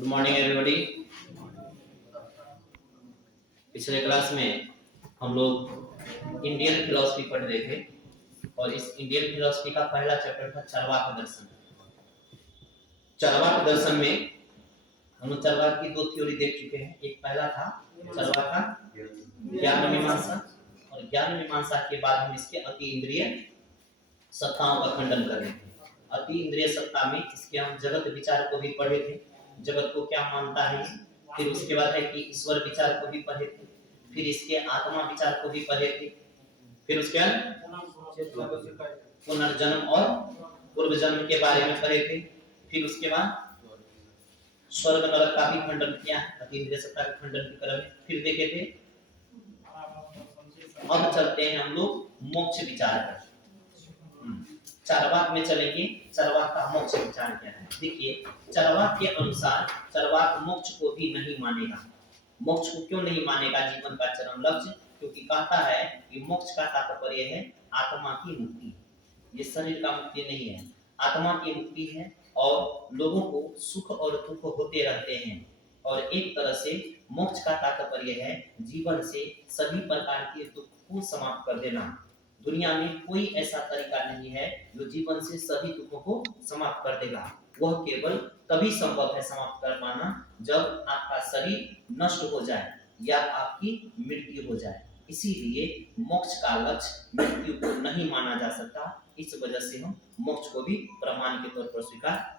Good morning everybody. पिछले class में हम लोग इंडियन फिलॉसफी पढ़ रहे थे और इस इंडियन फिलॉसफी का पहला चैप्टर था चार्वाक दर्शन। चार्वाक दर्शन में हम लोग चार्वाक की दो थ्योरी देख चुके हैं। एक पहला था चार्वाक का ज्ञान मीमांसा, और ज्ञान मीमांसा के बाद हम इसके अति इंद्रिय सत्ताओं का खंडन कर रहे थे। अति इंद्रिय सत्ता में इसके हम जगत विचार को भी पढ़े थे, जगत को क्या मानता है। फिर उसके बाद है कि ईश्वर विचार को भी पढ़े थे, फिर इसके आत्मा विचार को भी पढ़े थे, फिर उसके बाद पुनर्जन्म और पूर्व जन्म के बारे में पढ़े थे। फिर उसके बाद स्वर्ग नरक का भी खंडन किया, अति इंद्रिय सत्ता के खंडन की क्रम में फिर देखे थे। अब चलते हैं हम लोग मोक्ष विचार पर। चार्वाक में चलेंगे। चार्वाक का मोक्ष विचार क्या है? देखिए, चार्वाक के अनुसार चार्वाक मोक्ष को भी नहीं मानेगा। मोक्ष को क्यों नहीं मानेगा? जीवन का चरम लक्ष्य, क्योंकि कहता है कि मोक्ष का तात्पर्य है आत्मा की मुक्ति। ये शरीर का मुक्ति नहीं है, आत्मा की मुक्ति है। और लोगों को सुख और दुख होते रहते हैं, और एक तरह से मोक्ष का तात्पर्य है जीवन से सभी प्रकार के दुख को समाप्त कर देना। दुनिया में कोई ऐसा तरीका नहीं है जो जीवन से सभी दुखों को समाप्त कर देगा। वह केवल तभी संभव है समाप्त कर पाना जब आपका शरीर नष्ट हो जाए या आपकी मृत्यु हो जाए। इसीलिए मोक्ष का लक्ष्य मृत्यु को नहीं माना जा सकता। इस वजह से हम मोक्ष को भी प्रमाण के तौर पर स्वीकार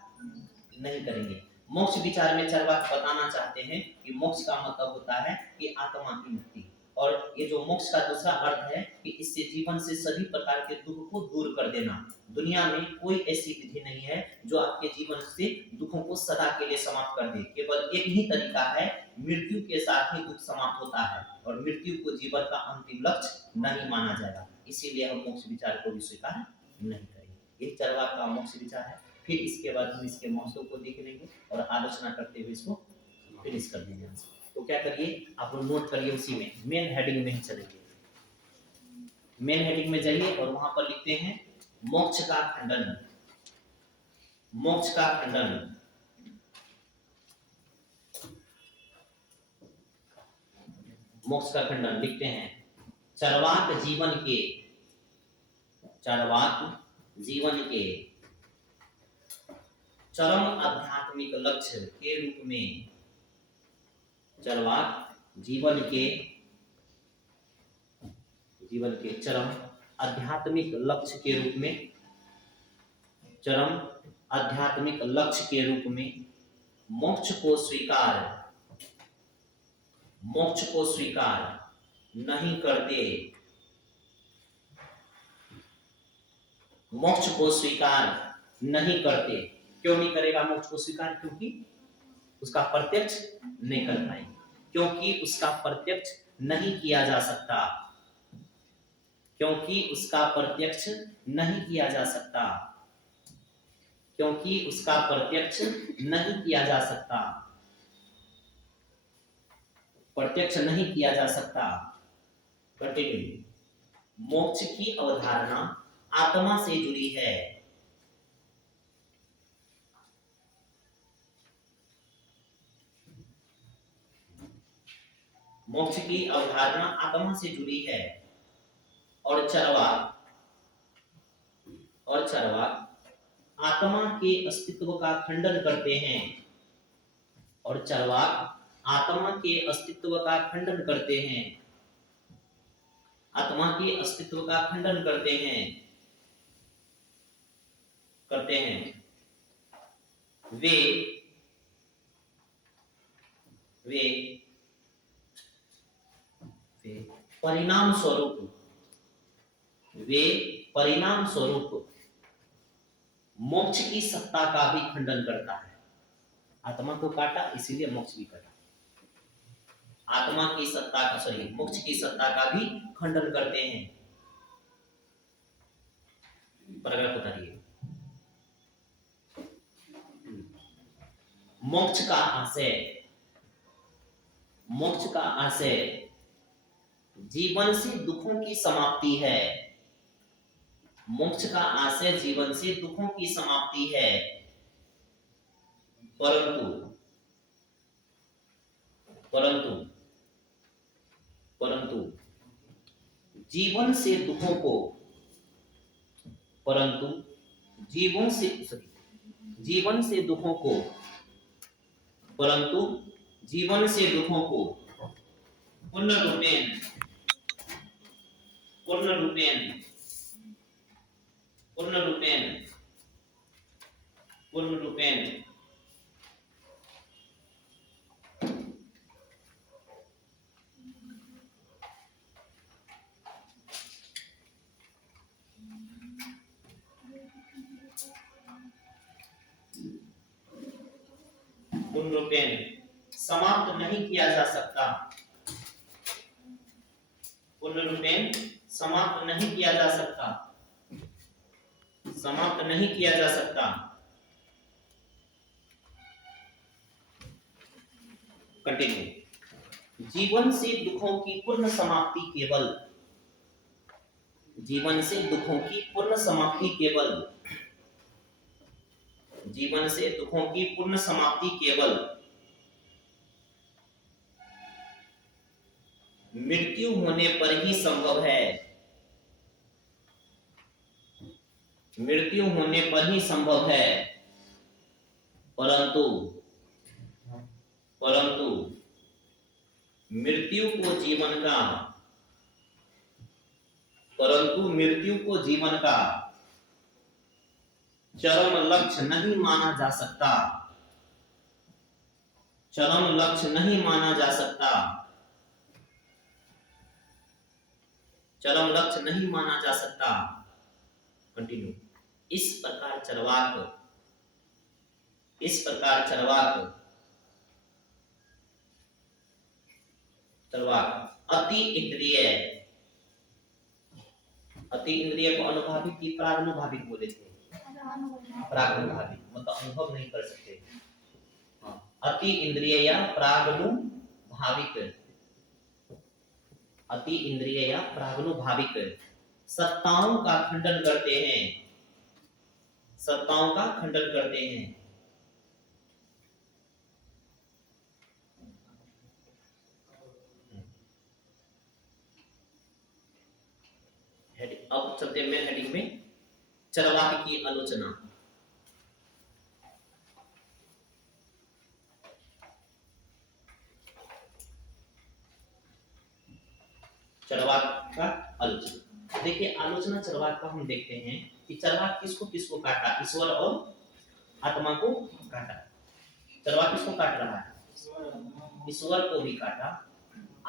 नहीं करेंगे। मोक्ष विचार में चार्वाक बताना चाहते हैं कि मोक्ष का मतलब होता है कि आत्मा की मुक्ति, और ये जो मोक्ष का दूसरा अर्थ है कि इससे जीवन से सभी प्रकार के दुख को दूर कर देना। दुनिया में कोई ऐसी विधि नहीं है जो आपके जीवन से दुखों को सदा के लिए समाप्त कर दे। केवल एक ही तरीका है, मृत्यु के साथ ही दुख समाप्त होता है, और मृत्यु को जीवन का अंतिम लक्ष्य नहीं माना जाएगा। इसीलिए हम मोक्ष विचार को भी स्वीकार नहीं करेंगे। ये चार्वाक का मोक्ष विचार है। फिर इसके बाद हम इसके महत्व को देख लेंगे और आलोचना करते हुए इसको फिनिश कर देंगे। तो क्या करिए, आप लोग नोट करिए, उसी में मेन हेडिंग में ही चलेंगे। मेन हेडिंग में जाइए और वहां पर लिखते हैं मोक्ष का खंडन। मोक्ष का खंडन, मोक्ष का खंडन लिखते हैं। चार्वाक जीवन के, चार्वाक जीवन के चरम आध्यात्मिक लक्ष्य के रूप में, चार्वाक जीवन के चरम आध्यात्मिक लक्ष्य के रूप में, चरम आध्यात्मिक लक्ष्य के रूप में मोक्ष को स्वीकार नहीं करते। मोक्ष को स्वीकार नहीं करते। क्यों नहीं करेगा मोक्ष को स्वीकार? क्योंकि उसका प्रत्यक्ष नहीं कर पाएंगे, क्योंकि उसका प्रत्यक्ष नहीं किया जा सकता, क्योंकि उसका प्रत्यक्ष नहीं किया जा सकता, क्योंकि उसका प्रत्यक्ष नहीं किया जा सकता, प्रत्यक्ष नहीं किया जा सकता। कंटिन्यू। मोक्ष की अवधारणा आत्मा से जुड़ी है। मोक्ष की अवधारणा आत्मा से जुड़ी है, और चार्वाक आत्मा के अस्तित्व का खंडन करते हैं, और चार्वाक आत्मा के अस्तित्व का खंडन करते हैं, आत्मा के अस्तित्व का खंडन करते हैं। वे परिणाम स्वरूप मोक्ष की सत्ता का भी खंडन करता है। आत्मा को काटा इसीलिए मोक्ष भी काटा। आत्मा की सत्ता का, मोक्ष की सत्ता का भी खंडन करते हैं। पैराग्राफ बताइए। मोक्ष का आशय जीवन से दुखों की समाप्ति है। मोक्ष का आशय जीवन से दुखों की समाप्ति है, परंतु परंतु परंतु जीवन से दुखों को परंतु जीवन से दुखों को परंतु जीवन से दुखों को पूर्ण रूपेण पूर्ण रूपेण पूर्ण रूपेण पूर्ण रूपेण पूर्ण रूपेण समाप्त नहीं किया जा सकता पूर्ण रूपेण समाप्त नहीं किया जा सकता समाप्त नहीं किया जा सकता कंटिन्यू जीवन से दुखों की पूर्ण समाप्ति केवल जीवन से दुखों की पूर्ण समाप्ति केवल जीवन से दुखों की पूर्ण समाप्ति केवल मृत्यु होने पर ही संभव है मृत्यु होने पर ही संभव है परंतु परंतु मृत्यु को जीवन का परंतु मृत्यु को जीवन का चरम लक्ष्य नहीं माना जा सकता चरम लक्ष्य नहीं माना जा सकता चरम लक्ष्य नहीं माना जा सकता कंटिन्यू इस प्रकार चरवाक अति इंद्रिय को अनुभाविक की प्रागनुभाविक बोले थे प्रागनुभाविक मतलब अनुभव नहीं कर सकते अति इंद्रिय या प्रागनुभाविक अति इंद्रिय या प्रागनुभाविक सत्ताओं का खंडन करते हैं सत्ताओं का खंडन करते हैं अब चलते हैं मेन हेडिंग में चरवाक की आलोचना चरवाक का आलोचना देखिए आलोचना चरवाक का हम देखते हैं कि चरवाक किसको किसको काटा ईश्वर और आत्मा को काटा चरवाक किसको काट रहा है ईश्वर को भी काटा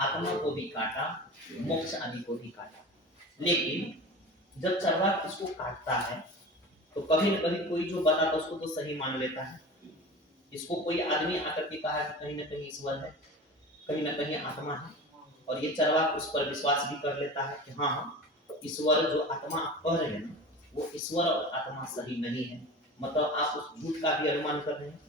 आत्मा को भी काटा मोक्ष आदि को भी काटा लेकिन जब चरवाक इसको काटता है तो कभी न कभी कोई जो बताता उसको तो सही मान लेता है इसको कोई आदमी आकर के कहा कि कहीं ना कहीं ईश्वर है कहीं ना कहीं आत्मा है और ये चरवाक उस पर विश्वास भी कर लेता है कि हाँ ईश्वर जो आत्मा आप कह रहे हैं ना वो ईश्वर और आत्मा सही नहीं है मतलब आप उस झूठ का भी अनुमान कर रहे हैं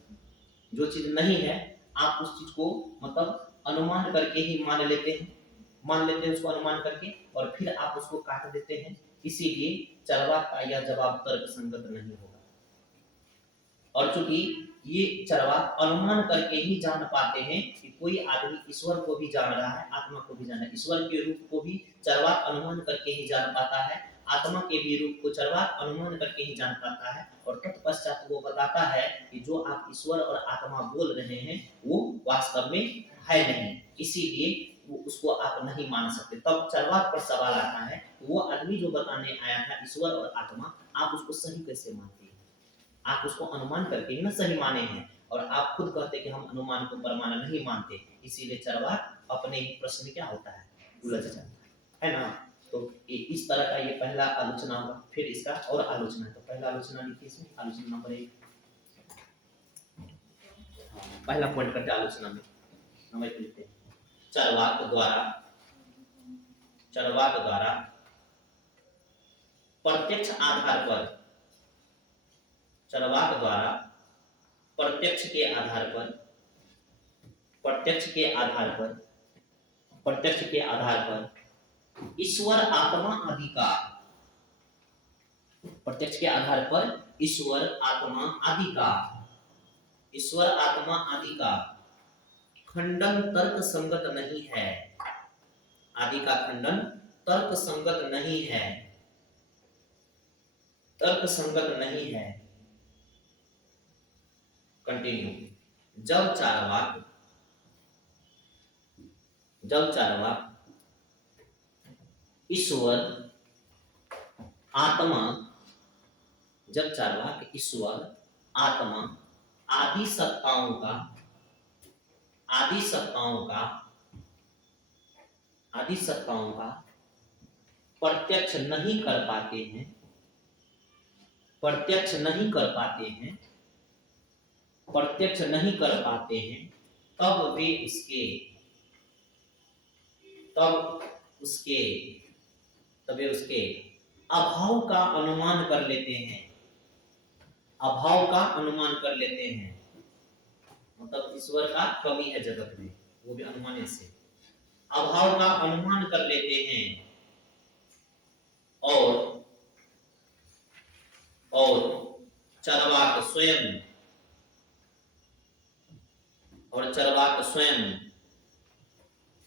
जो चीज नहीं है आप उस चीज को मतलब अनुमान करके ही मान लेते हैं उसको अनुमान करके और फिर आप उसको काट देते हैं इसीलिए चरवाक का यह जवाब तर्क संगत नहीं होगा और चूंकि ये चरवाक अनुमान करके ही जान पाते हैं कि कोई आदमी ईश्वर को भी जान रहा है आत्मा को भी जान रहा है ईश्वर के रूप को भी चरवाक अनुमान करके ही जान पाता है आत्मा के भी रूप को चरवाक अनुमान करके ही जान पाता है और तत्पश्चात वो बताता है कि जो आप ईश्वर और आत्मा बोल रहे हैं वो वास्तव में है नहीं इसीलिए वो उसको आप नहीं मान सकते तब चरवाक पर सवाल आता है वो आदमी जो बताने आया था ईश्वर और आत्मा आप उसको सही कैसे मानते हैं आप उसको अनुमान करके ही ना सही माने हैं और आप खुद कहते कि हम अनुमान को प्रमाण नहीं मानते इसीलिए चरवाक अपने ही प्रश्न क्या होता है उलझ जाता है ना तो इस तरह का ये पहला आलोचना होगा फिर इसका और आलोचना है तो पहला आलोचना लिखिए इसमें आलोचना नंबर 1 पहला पॉइंट करते आलोचना में हम लिखते हैं चरवाक द्वारा प्रत्यक्ष आधार पर चरवाक द्वारा प्रत्यक्ष के आधार पर ईश्वर आत्मा आदि का प्रत्यक्ष के आधार पर ईश्वर आत्मा आदि का खंडन तर्क संगत नहीं है। आदि का खंडन तर्क संगत नहीं है, तर्क संगत नहीं है। कंटिन्यू। जब चारवाक ईश्वर आत्मा, जब चारवाक ईश्वर आत्मा आदि सत्ताओं का प्रत्यक्ष नहीं कर पाते हैं, तब वे उसके अभाव का अनुमान कर लेते हैं। मतलब ईश्वर का कमी है जगत में, वो भी अनुमान से अभाव का अनुमान कर लेते हैं। और चारवाक स्वयं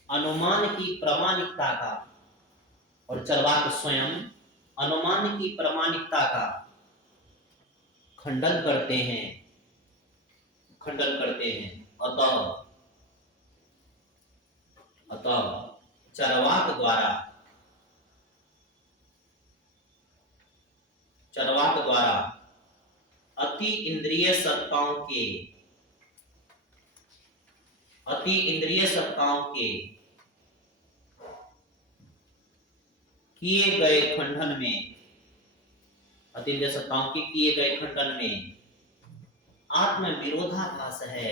अनुमान की प्रामाणिकता का खंडन करते हैं। अतः चारवाक द्वारा अति इंद्रिय सत्ताओं के किए गए खंडन में आत्मविरोधाभास है।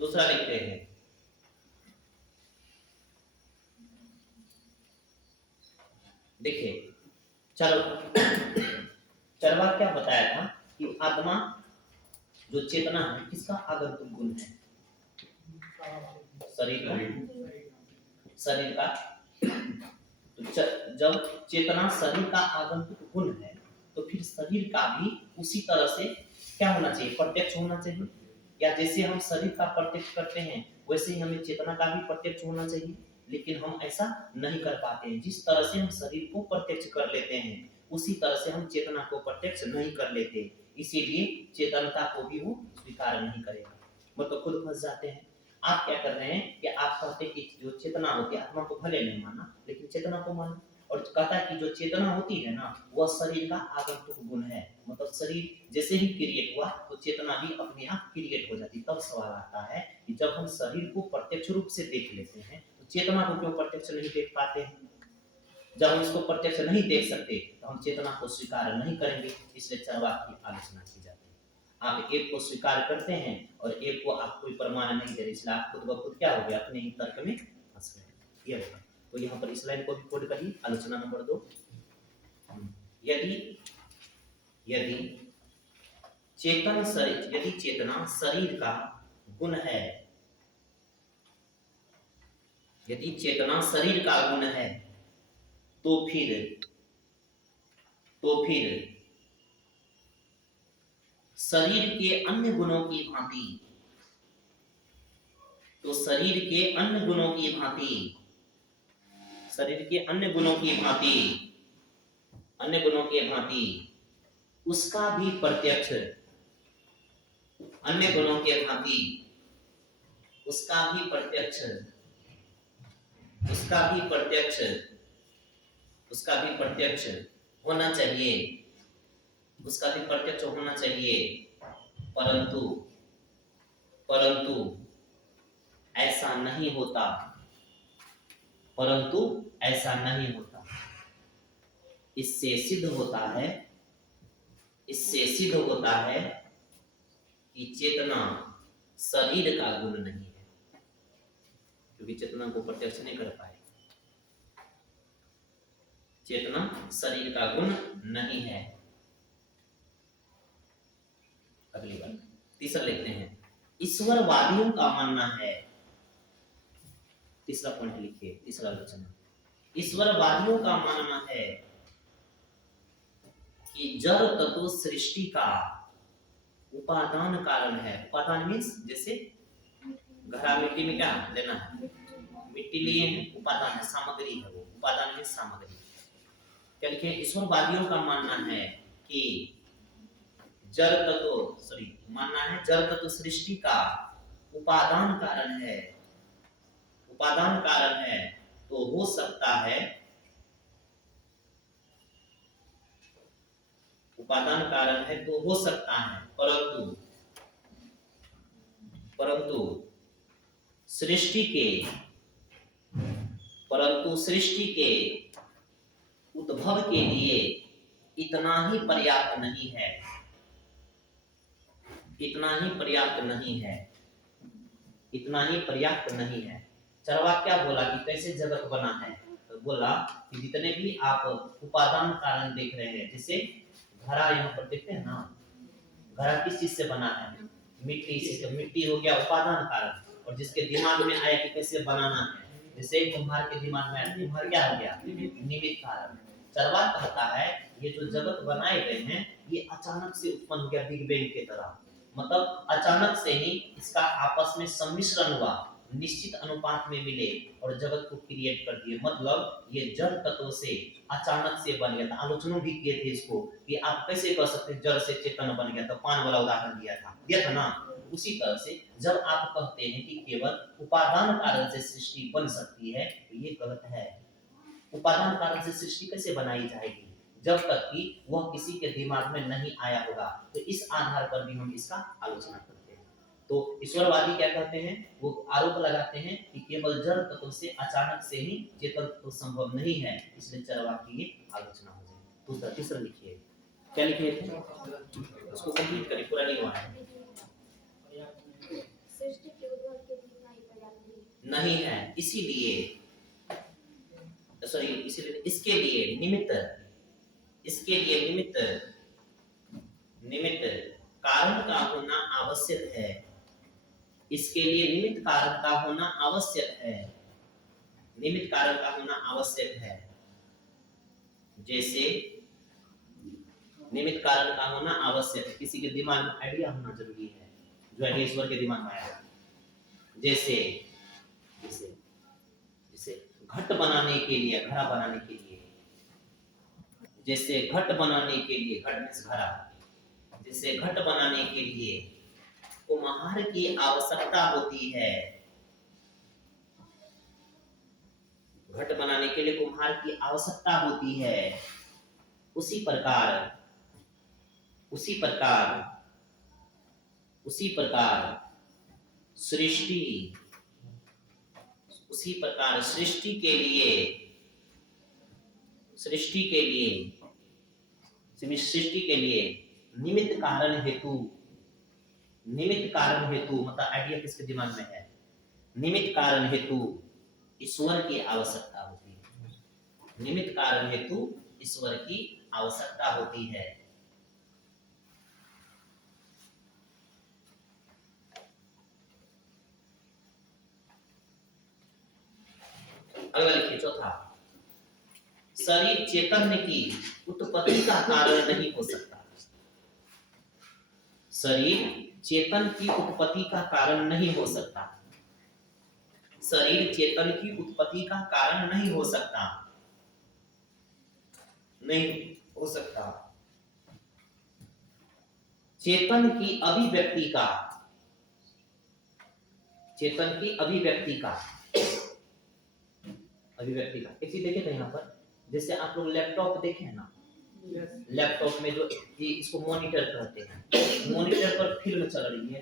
दूसरा लिखते हैं, देखिए चरवाक क्या बताया था कि आत्मा जो चेतना है किसका आगंतुक गुण है? शरीर का। तो जब चेतना शरीर का आगंतुक गुण है, तो फिर शरीर का भी उसी तरह से क्या होना चाहिए? प्रत्यक्ष होना चाहिए। या जैसे हम शरीर का प्रत्यक्ष करते हैं वैसे ही हमें चेतना का भी प्रत्यक्ष होना चाहिए, लेकिन हम ऐसा नहीं कर पाते हैं। जिस तरह से हम शरीर को प्रत्यक्ष कर लेते हैं उसी तरह से हम चेतना को प्रत्यक्ष नहीं कर लेते, इसीलिए चेतनता को भी वो स्वीकार नहीं करेगा। मतलब खुद फंस जाते हैं। आप क्या कर रहे हैं कि आप कहते हैं कि जो चेतना होती है, आत्मा को भले नहीं माना लेकिन चेतना को माना, और कहता है कि जो चेतना होती है ना वह शरीर का आगंतुक गुण है। मतलब शरीर जैसे ही क्रिएट हुआ तो चेतना भी अपने आप क्रिएट हो जाती। तब सवाल आता है कि जब हम शरीर को प्रत्यक्ष रूप से देख लेते हैं तो चेतना को क्यों प्रत्यक्ष नहीं देख पाते हैं? जब हम इसको प्रत्यक्ष नहीं देख सकते तो हम चेतना को स्वीकार नहीं करेंगे, इसलिए चरवाक की आलोचना की जाती है। आप एक को स्वीकार करते हैं और एक को आप कोई प्रमाण नहीं दे रहे, इसलिए आप खुद ब खुद क्या हो गया? अपने ही तर्क में फंस गए। ये होगा। तो यहाँ पर इस लाइन को भी कोड करिए, आलोचना नंबर 2। यदि चेतना शरीर का गुण है, यदि चेतना शरीर का गुण है तो फिर शरीर के अन्य गुणों की भांति उसका भी प्रत्यक्ष होना चाहिए, परंतु ऐसा नहीं होता। इससे सिद्ध होता है कि चेतना शरीर का गुण नहीं है, क्योंकि चेतना को प्रत्यक्ष नहीं कर पाए। चेतना शरीर का गुण नहीं है। अगली बार तीसरा लिखते हैं, ईश्वरवादियों का मानना है, तीसरा पॉइंट लिखिए, तीसरा आलोचना, ईश्वरवादियों का मानना है कि जड़ तत्व सृष्टि का उपादान कारण है। उपादान मीन्स जैसे घड़ा मिट्टी में क्या लेना है, मिट्टी लिए हैं, उपादान है, सामग्री है, वो उपादान मीन्स सामग्री। क्या लिखे, ईश्वरवादियों का मानना है कि जड़ तत्व मानना है जड़ तत्व सृष्टि का उपादान कारण है, उपादान कारण है, तो हो सकता है, उपादान कारण है तो हो सकता है, परंतु सृष्टि के उद्भव के लिए इतना ही पर्याप्त नहीं है, इतना ही पर्याप्त नहीं है, इतना ही पर्याप्त नहीं है। चरवाक क्या बोला कि कैसे जगत बना है, तो बोला कि जितने भी आप उपादान कारण देख रहे हैं, जैसे घड़ा यहाँ पर देखते हैं ना, घड़ा किस चीज से बना है, मिट्टी से, तो मिट्टी हो गया उपादान कारण, और जिसके दिमाग में आया कि कैसे बनाना है, जैसे कुम्हार के दिमाग में आया, कुम्हार क्या हो गया, निमित्त कारण। चरवाक कहता है ये जो जगत बनाए गए हैं ये अचानक से उत्पन्न हो गया, बिग बैंग की तरह, मतलब अचानक से ही इसका आपस में सम्मिश्रण हुआ, निश्चित अनुपात में मिले और जगत को क्रिएट कर दिए, मतलब ये जड़ तत्व से अचानक से बन गया था। आलोचना भी किए थे इसको कि आप कैसे कह सकते हैं जड़ से चेतन बन गया, तो पान वाला उदाहरण दिया था ना। उसी तरह से जब आप कहते हैं कि केवल उपादान कारण से सृष्टि बन सकती है, तो ये गलत है। उपादान कारण से सृष्टि कैसे बनाई जाएगी, जब तक कि वह किसी के दिमाग में नहीं आया होगा। तो इस आधार पर भी हम इसका आलोचना करते हैं। तो ईश्वरवादी क्या कहते हैं, वो आरोप लगाते हैं कि केवल जड़ तत्व से अचानक से ही चेतन तो संभव नहीं है, इसलिए चरवाक की ये आलोचना हो जाए। दूसरा तीसरा लिखिए, क्या लिखे थे, उसको कंप्लीट करिए, पूरा नहीं हुआ है। सृष्टि के उद्भव के लिए पर्याप्त नहीं है, इसीलिए इसके लिए निमित्त कारण का होना आवश्यक है, इसके लिए निमित्त कारण का होना आवश्यक है, निमित्त कारण का होना आवश्यक है। जैसे निमित्त कारण का होना आवश्यक है, किसी के दिमाग में आइडिया होना जरूरी है, जो आइडिया ईश्वर के दिमाग में आया। जैसे घट बनाने के लिए, घड़ा बनाने के लिए, जैसे घट बनाने के लिए, घट मीन्स घड़ा, जैसे घट बनाने के लिए कुम्हार की आवश्यकता होती है, घट बनाने के लिए कुम्हार की आवश्यकता होती है, उसी प्रकार सृष्टि के लिए निमित्त कारण हेतु, मतलब आइडिया किसके दिमाग में है, निमित्त कारण हेतु ईश्वर की आवश्यकता होती है, निमित्त कारण हेतु ईश्वर की आवश्यकता होती है। अगला लिखिए, चौथा, शरीर चैतन्य की उत्पत्ति का कारण नहीं हो सकता, शरीर चेतन की उत्पत्ति का कारण नहीं हो सकता, शरीर चेतन की उत्पत्ति का कारण नहीं हो सकता, नहीं हो सकता। चेतन की अभिव्यक्ति का एक चीज देखे थे यहाँ पर, जैसे आप लोग लैपटॉप देखे हैं ना, लैपटॉप में जो इसको मॉनिटर कहते हैं, मॉनिटर पर फिल्म चल रही है,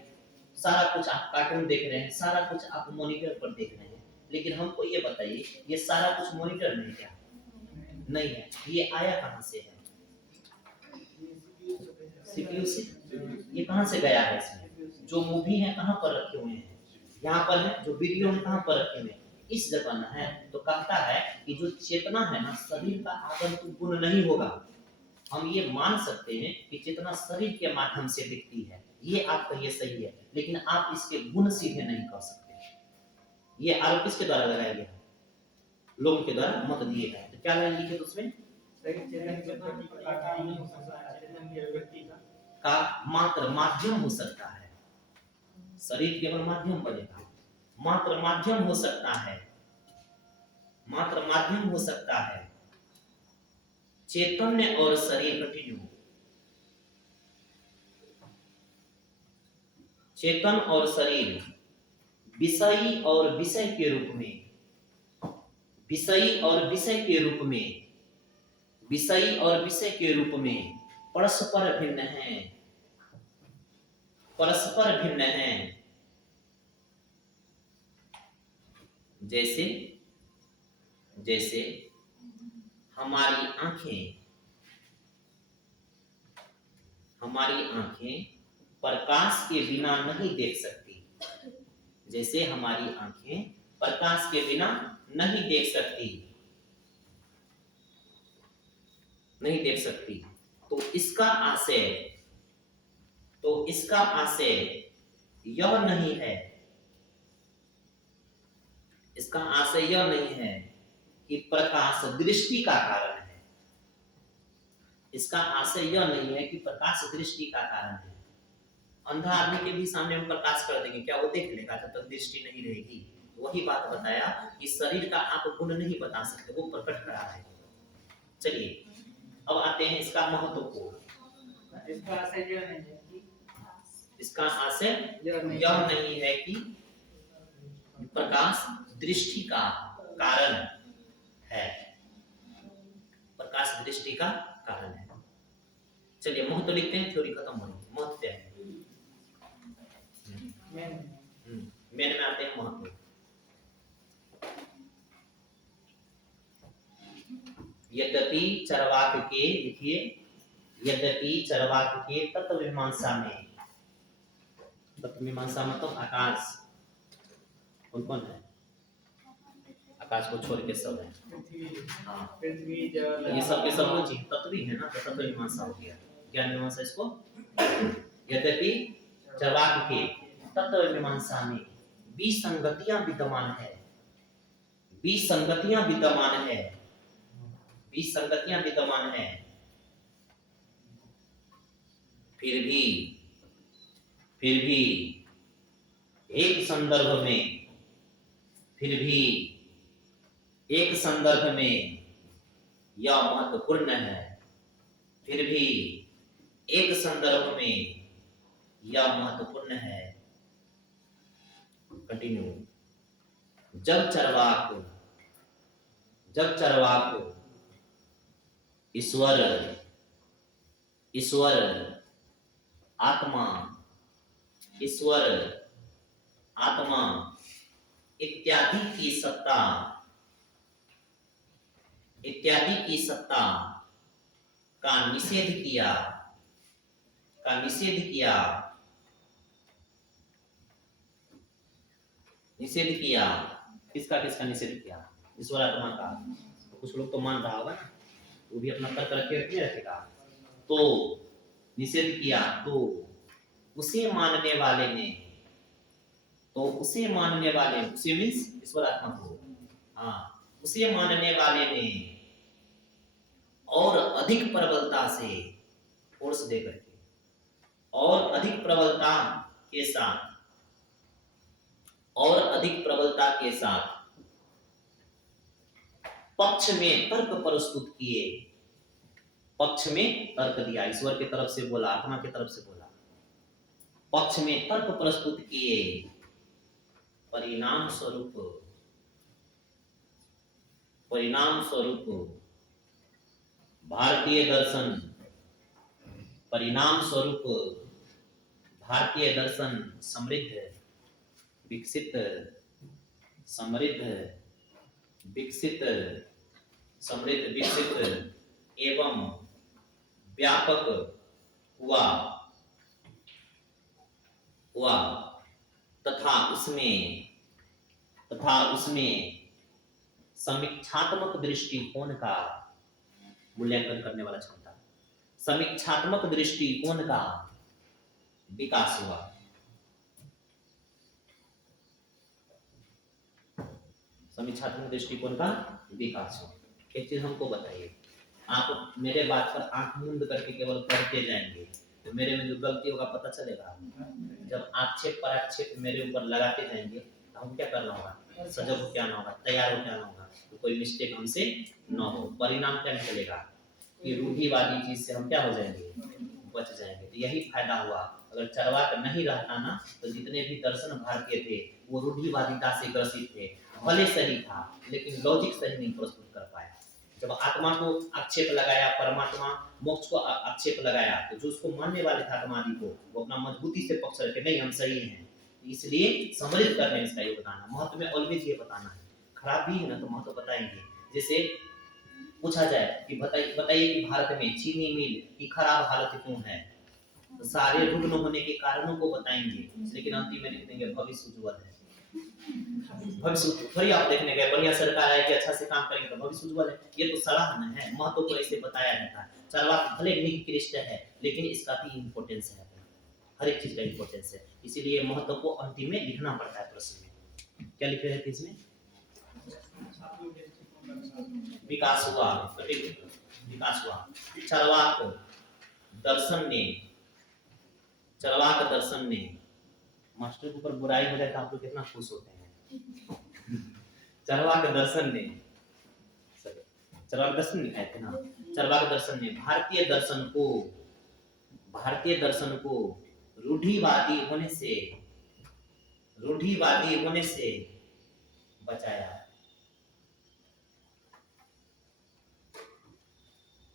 सारा कुछ आप कार्टून देख रहे हैं, सारा कुछ आप मॉनिटर पर देख रहे हैं, लेकिन हमको ये बताइए ये सारा कुछ मॉनिटर में क्या नहीं है, ये आया कहां से है, सीपीयू से, ये कहां से गया है, इसमें जो मूवी है कहां पर रखे हुए हैं, यहाँ पर है, जो वीडियो है कहां पर रखे हुए हैं, इस जगह ना है। तो कहता है कि जो चेतना है ना, शरीर का आगंतुक गुण नहीं होगा। हम ये मान सकते हैं कि चेतना शरीर के माध्यम से दिखती है, ये आप कहिए सही है, लेकिन आप इसके गुण सीधे नहीं कह सकते। ये आरोप किसके द्वारा लगाया गया? लोगों के द्वारा मत दिए गए। तो क्या लिखे उसमें? का मात्र माध्यम हो सकता है, शरीर केवल माध्यम बनेगा, मात्र माध्यम हो सकता है, मात्र माध्यम हो सकता है। चैतन्य और शरीर कंटिन्यू, चेतन और शरीर विषयी और विषय के रूप में, विषयी और विषय के रूप में, विषयी और विषय के रूप में परस्पर भिन्न हैं, परस्पर भिन्न हैं। जैसे जैसे हमारी आंखें, हमारी आंखें प्रकाश के बिना नहीं देख सकती, जैसे हमारी आंखें प्रकाश के बिना नहीं देख सकती, नहीं देख सकती। तो इसका आशय, तो इसका आशय यह नहीं है, इसका आशय यह नहीं है कि प्रकाश दृष्टि का कारण है, इसका आशय यह नहीं है कि प्रकाश दृष्टि का कारण है। अंधा आदमी के भी सामने हम प्रकाश कर देंगे, क्या वो देख लेगा जब तक दृष्टि नहीं रहेगी? वही बात बताया कि शरीर का आप गुण नहीं बता सकते, वो प्रकट करा है। चलिए अब आते हैं इसका महत्व को। इसका आशय यह नहीं है कि, इसका आशय यह नहीं है कि प्रकाश दृष्टि का कारण है, प्रकाश दृष्टि का कारण है। चलिए महत्व लिखते हैं, थ्योरी खत्म हो गई। महत्व क्या है? मेन में आते हैं महत्व। यद्यपि चरवाक के, लिखिए, यद्यपि चरवाक के तत्व मीमांसा में, तत्व मीमांसा मतलब आकाश, कौन कौन है? आकाश को छोड़ के सब है। हाँ, पृथ्वी जल, ये सब के सब कौन चीज? तत्व ही है ना, तो तत्व मीमांसा हो गया। ज्ञान मीमांसा इसको। यद्यपि चरवाक के तत्व मीमांसा में विसंगतियां विद्यमान है, विसंगतियां विद्यमान है, विसंगतियां विद्यमान है, फिर भी एक संदर्भ में, फिर भी एक संदर्भ में यह महत्वपूर्ण है, फिर भी एक संदर्भ में यह महत्वपूर्ण है। कंटिन्यू। जब चरवाक ईश्वर, ईश्वर आत्मा, ईश्वर आत्मा इत्यादि की सत्ता, इत्यादि की सत्ता का निषेध किया, का निषेध किया, निषेध किया। किसका किसका निषेध किया? ईश्वर आत्मा का। तो कुछ लोग तो मान रहा होगा, वो भी अपना तर्क रखे रखेगा। तो निषेध किया, तो उसे मानने वाले ने, तो उसे मानने वाले, उसे मीन्स ईश्वर आत्मा को, हाँ, उसे मानने वाले ने और अधिक प्रबलता से, फोर्स दे करके, और अधिक प्रबलता के साथ, और अधिक प्रबलता के साथ पक्ष में तर्क प्रस्तुत किए, पक्ष में तर्क दिया, ईश्वर की तरफ से बोला, आत्मा की तरफ से बोला, पक्ष में तर्क प्रस्तुत किए। परिणाम स्वरूप, परिणाम स्वरूप भारतीय दर्शन, परिणाम स्वरूप भारतीय दर्शन समृद्ध, विकसित, समृद्ध, विकसित, समृद्ध, विकसित एवं व्यापक हुआ, हुआ, तथा उसमें समीक्षात्मक दृष्टिकोण का मूल्यांकन करने वाला क्षमता, समीक्षात्मक दृष्टिकोण का विकास हुआ। समीक्षात्मक दृष्टिकोण का विकास हुआ। एक चीज हमको बताइए, आप मेरे बात पर आंख मूंद करके केवल पढ़ते जाएंगे तो मेरे में जो गलती होगा पता चलेगा? जब आक्षेप पर आक्षेप मेरे ऊपर लगाते जाएंगे तो हम क्या करना होगा? सजग हो क्या ना होगा, तैयार हो क्या ना होगा, तो कोई मिस्टेक हमसे न हो। परिणाम क्या निकलेगा कि रूढ़िवादी चीज से हम क्या हो जाएंगे? बच जाएंगे। तो यही फायदा हुआ। अगर चरवाक नहीं रहता ना तो जितने भी दर्शन भारतीय थे वो रूढ़िवादिता से ग्रसित थे। भले सही था लेकिन लॉजिक सही नहीं प्रस्तुत कर पाया। जब आत्मा को आक्षेप लगाया, परमात्मा मोक्ष को आक्षेप लगाया, तो जो उसको मानने वाले थे आत्मादि को, वो अपना मजबूती से पक्ष रखे, नहीं हम सही हैं। इसलिए समृद्ध करने में इसका योगदान है। महत्व में ऑलवेज ये बताना है, खराब भी है ना तो महत्व बताएंगे। जैसे पूछा जाए कि बताइए कि भारत में चीनी मिल की खराब हालत क्यों है, तो सारे रुग्ण होने के कारणों को बताएंगे, लेकिन अंतिम में लिख देंगे भविष्य उज्ज्वल है। भविष्य थोड़ी आप देखने गए बढ़िया सरकार है कि अच्छा से काम करेंगे तो भविष्य उज्ज्वल है, ये तो सलाह है। महत्व को ऐसे बताया जाता है। चरवाक भले निकृष्ट है लेकिन इसका भी इम्पोर्टेंस है, हर एक चीज का इम्पोर्टेंस है। इसीलिए महत्व को अंतिम में लिखना पड़ता है। प्रश्न में क्या लिखे हैं? इसमें विकास हुआ, विकास हुआ। चरवाक दर्शन ने मास्टर के ऊपर बुराई हो जाए तो आप लोग कितना खुश होते हैं। चरवाक दर्शन ने कहते हैं ना, चरवाक दर्शन ने भारतीय दर्शन को रूढ़िवादी होने से बचाया।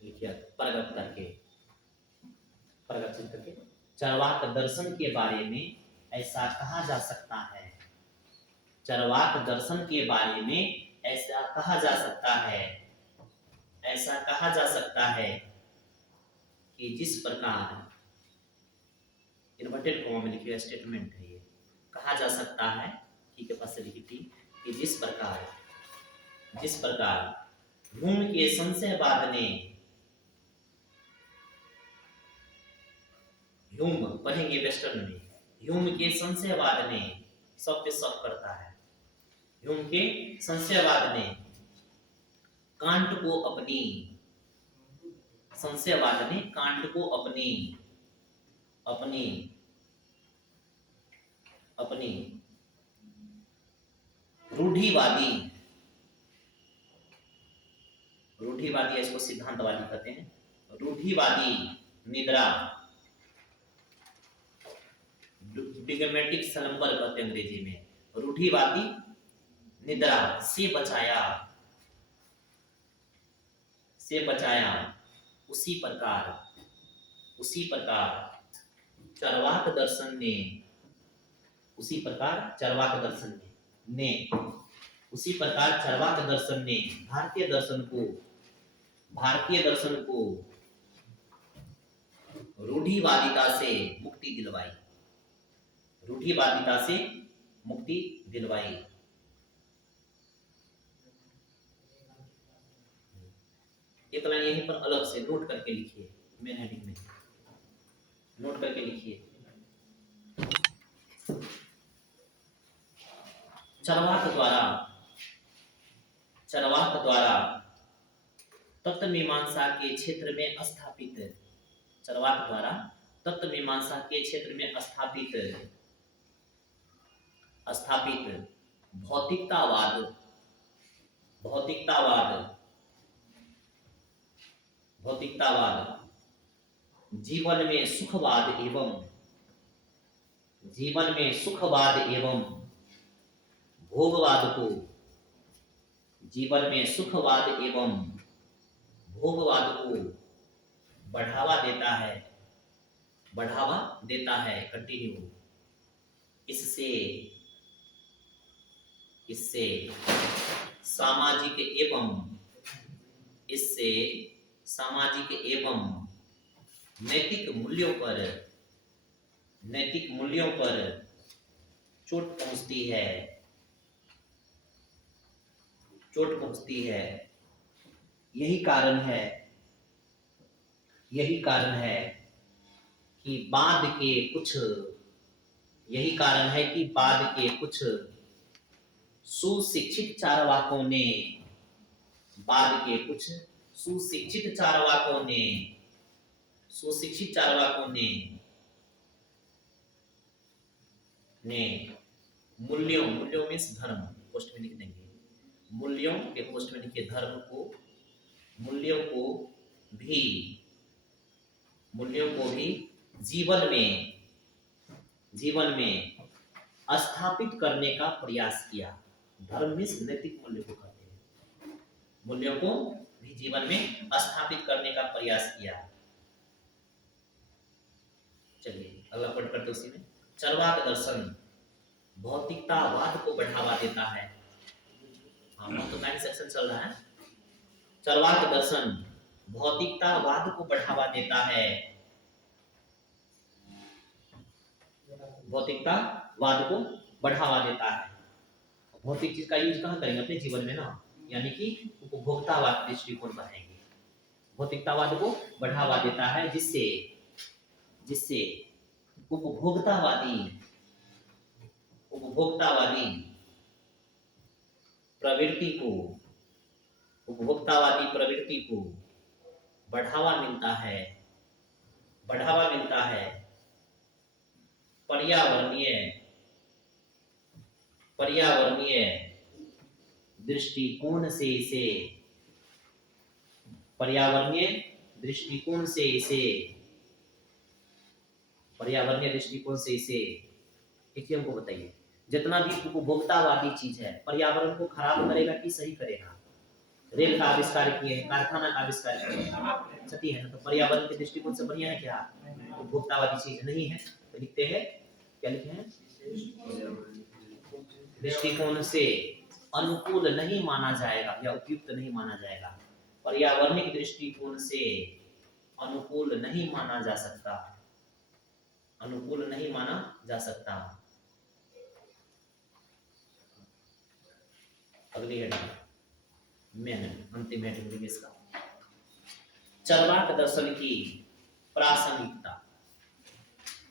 लिखिए प्रगट करके चरवाक दर्शन के बारे में ऐसा कहा जा सकता है। चरवाक दर्शन के बारे में ऐसा कहा जा सकता है कि जिस प्रकार, इन्वर्टेड कॉमा में लिखिए स्टेटमेंट है ये, कहा जा सकता है ठीक है, पास से लिखी थी कि जिस प्रकार ह्यूम के संशयवाद ने, ह्यूम पढ़ेंगे वेस्टर्न में, ह्यूम के संशयवाद ने सब पे शक करता है। ह्यूम के संशयवाद ने कांट को अपनी रूढ़िवादी इसको सिद्धांतवादी कहते हैं। रूढ़िवादी निद्रा, डिगमेटिक स्लंबर कहते हैं अंग्रेजी में। रूढ़िवादी निद्रा से बचाया। उसी प्रकार चरवाक दर्शन ने भारतीय दर्शन को रूढ़िवादिता से मुक्ति दिलवाई। एक लाइन यहीं पर अलग से नोट करके लिखिए, मेन हेडिंग में नोट करके लिखिए। चरवाक द्वारा तत्व मीमांसा के क्षेत्र में स्थापित भौतिकतावाद जीवन में सुखवाद एवं भोगवाद को बढ़ावा देता है। कंटिन्यू। इससे सामाजिक एवं नैतिक मूल्यों पर चोट पहुंचती है। यही कारण है कि बाद के कुछ, यही कारण है कि बाद के कुछ सुशिक्षित चारवाकों ने, बाद के कुछ सुशिक्षित चारवाकों ने, सुशिक्षित चारवाकों ने मूल्यों, मूल्यों में धर्म पोस्ट में लिख देंगे, मूल्यों के पोस्ट में लिखिए धर्म को, मूल्यों को भी, मूल्यों को भी जीवन में, जीवन में स्थापित करने का प्रयास किया। धर्म में नैतिक मूल्य को कहते हैं, मूल्यों को भी जीवन में स्थापित करने का प्रयास किया। चलिए अगला पढ़ करते उसी में। चरवाक दर्शन भौतिकतावाद को बढ़ावा देता है। हाँ तो 9 सेक्शन चल रहा है। चरवाक दर्शन भौतिकतावाद को बढ़ावा देता है, भौतिकतावाद को बढ़ावा देता है। भौतिक चीज का यूज कहाँ करेंगे? अपने जीवन में ना, यानी कि उपभोक्तावाद दृष्टिकोण बढ़ाएंगे। भौतिकतावाद को बढ़ावा देता है जिससे, जिससे उपभोक्तावादी, उपभोक्तावादी प्रवृत्ति को, उपभोक्तावादी प्रवृत्ति को बढ़ावा मिलता है, बढ़ावा मिलता है। पर्यावरणीय, पर्यावरणीय दृष्टिकोण से इसे, पर्यावरणीय दृष्टिकोण से इसे, पर्यावरणीय दृष्टिकोण से इसे, एक हमको बताइए, जितना भी उपभोक्तावादी चीज है पर्यावरण को खराब करेगा कि सही करेगा? रेल का आविष्कार किए हैं, कारखाना का आविष्कार किए हैं, क्षति है ना, तो पर्यावरण के दृष्टिकोण से बढ़िया है क्या? उपभोक्तावादी चीज नहीं है। तो लिखते हैं, क्या लिखे हैं? दृष्टिकोण से अनुकूल नहीं माना जाएगा या उपयुक्त नहीं माना जाएगा। पर्यावरणिक दृष्टिकोण से अनुकूल नहीं माना जा सकता, अनुकूल नहीं माना जा सकता। अगली हेडिंग, मेन अंतिम हेडिंग इसका, चरवाक दर्शन की प्रासंगिकता।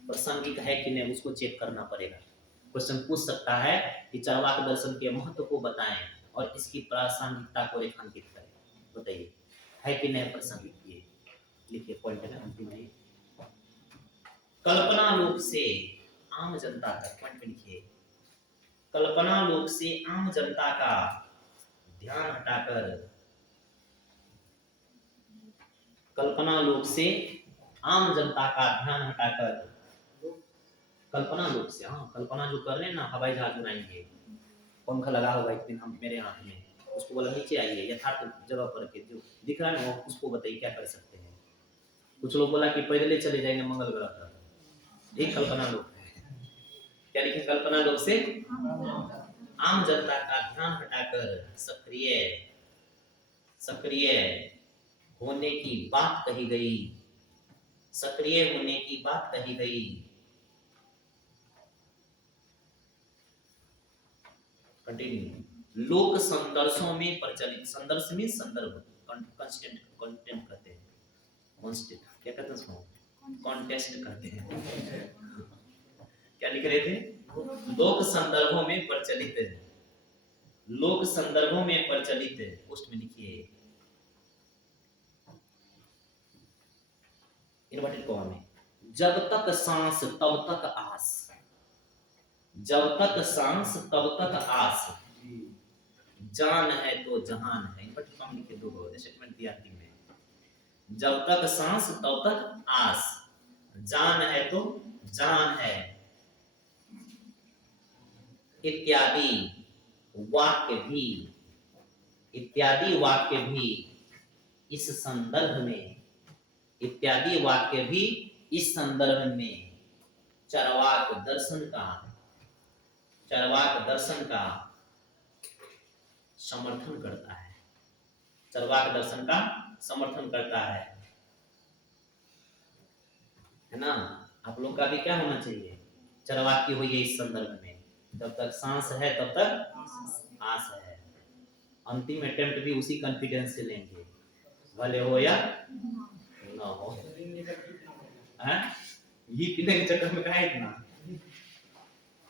प्रासंगिक है कि नहीं उसको चेक करना पड़ेगा। क्वेश्चन पूछ सकता है कि चरवाक दर्शन के महत्व को बताएं और इसकी प्रासंगिकता को रेखांकित करें। बताइए है कि नहीं प्रासंगिक? ये लिखिए पॉइंट है अंतिम है। कल्पना लोक से आम जनता तक, पॉइंट पे लिखिए, कल्पना लोक से आम जनता का ध्यान हटाकर, कल्पना लोक से आम जनता का ध्यान हटाकर, कल्पना लोक से, हाँ कल्पना जो कर रहे हैं ना, हवाई जहाज उड़ाएंगे, पंखा लगा होगा एक दिन हम मेरे हाथ में, उसको बोला नीचे आइए, यथार्थ जगह पर के जो दिख रहा है ना उसको बताइए क्या कर सकते हैं। कुछ लोग बोला कि पैदल चले जाएंगे मंगल ग्रह पर, एक कल्पना लोक है। क्या लिखे? कल्पना लोक से आम जनता का ध्यान हटाकर सक्रिय, सक्रिय होने की बात कही गई, सक्रिय होने की बात कही गई। कंटिन्यू, लोक संदर्शों में प्रचलित, संदर्श में संदर्भ, कंस्टेंट, कंटेंट कहते हैं, कॉन्स्टेंट क्या कहते हैं उसको? कॉन्टेस्ट कहते हैं। क्या लिख रहे थे? लोक संदर्भों में प्रचलित, लोक संदर्भों में प्रचलित, पोस्ट में लिखिए इन्वर्टेड कॉमा में, जब तक सांस तब तक आस, जब तक सांस तब तक आस, जान है तो जहान है। इन्वर्टेड कॉमा लिखिए, दो स्टेटमेंट दिया थी में, जब तक सांस तब तक आस, जान है तो जान है, इत्यादि वाक्य भी, इत्यादि वाक्य भी इस संदर्भ में, इत्यादि वाक्य भी इस संदर्भ में चरवाक दर्शन का, चरवाक दर्शन का समर्थन करता है, चरवाक दर्शन का समर्थन करता है ना। आप लोग का भी क्या होना चाहिए? चरवाकी हुई है इस संदर्भ में, जब तक सांस है तब तक आस है। अंतिम अटेम्प्ट भी उसी कॉन्फिडेंस से लेंगे, भले हो या ना हो। घी पीने के चक्कर में कहा इतना।